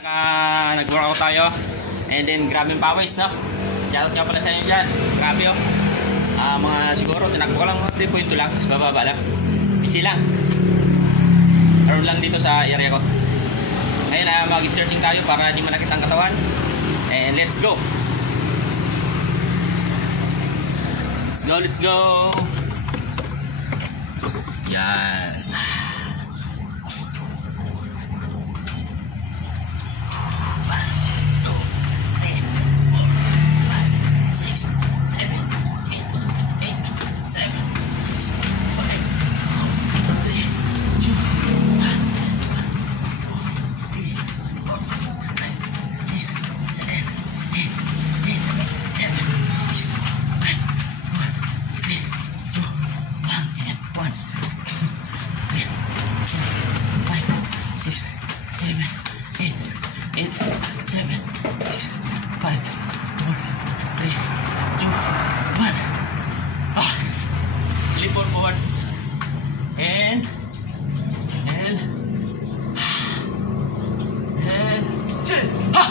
Nag-workout tayo. And then grabe yung pawis, no? Shoutout nga pala sa inyo dyan. Grabe, oh. Mga siguro, tinakbo ko lang 3.2 lang. Bababa lang. Easy lang. Around lang dito sa area ko. Ngayon, mag-stretching tayo para hindi manakit ang katawan. And let's go. Let's go, let's go. Yan. Forward and ha!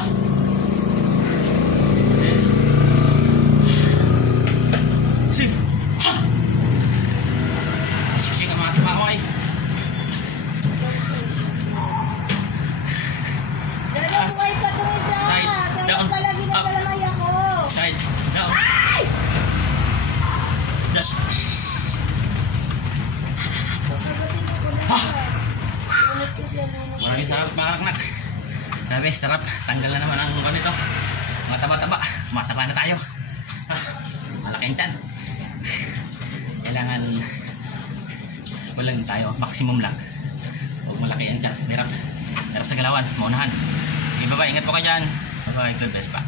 Sing ha! Sing ang mga tama ay Dalaway pa itong isa. Kaya pala ginagalamay ako. Side down. Just maraming sarap mga anak. Grabe, sarap. Tanggal na naman ang ganito. Mga taba-taba. Mataba na tayo. Malaking tiyan. Kailangan walang tayo. Maximum lang. Huwag malaki ang tiyan. Hirap sa galawan. Maunahan. Okay, bye-bye. Ingat po kayo dyan. Bye-bye. God bless pa.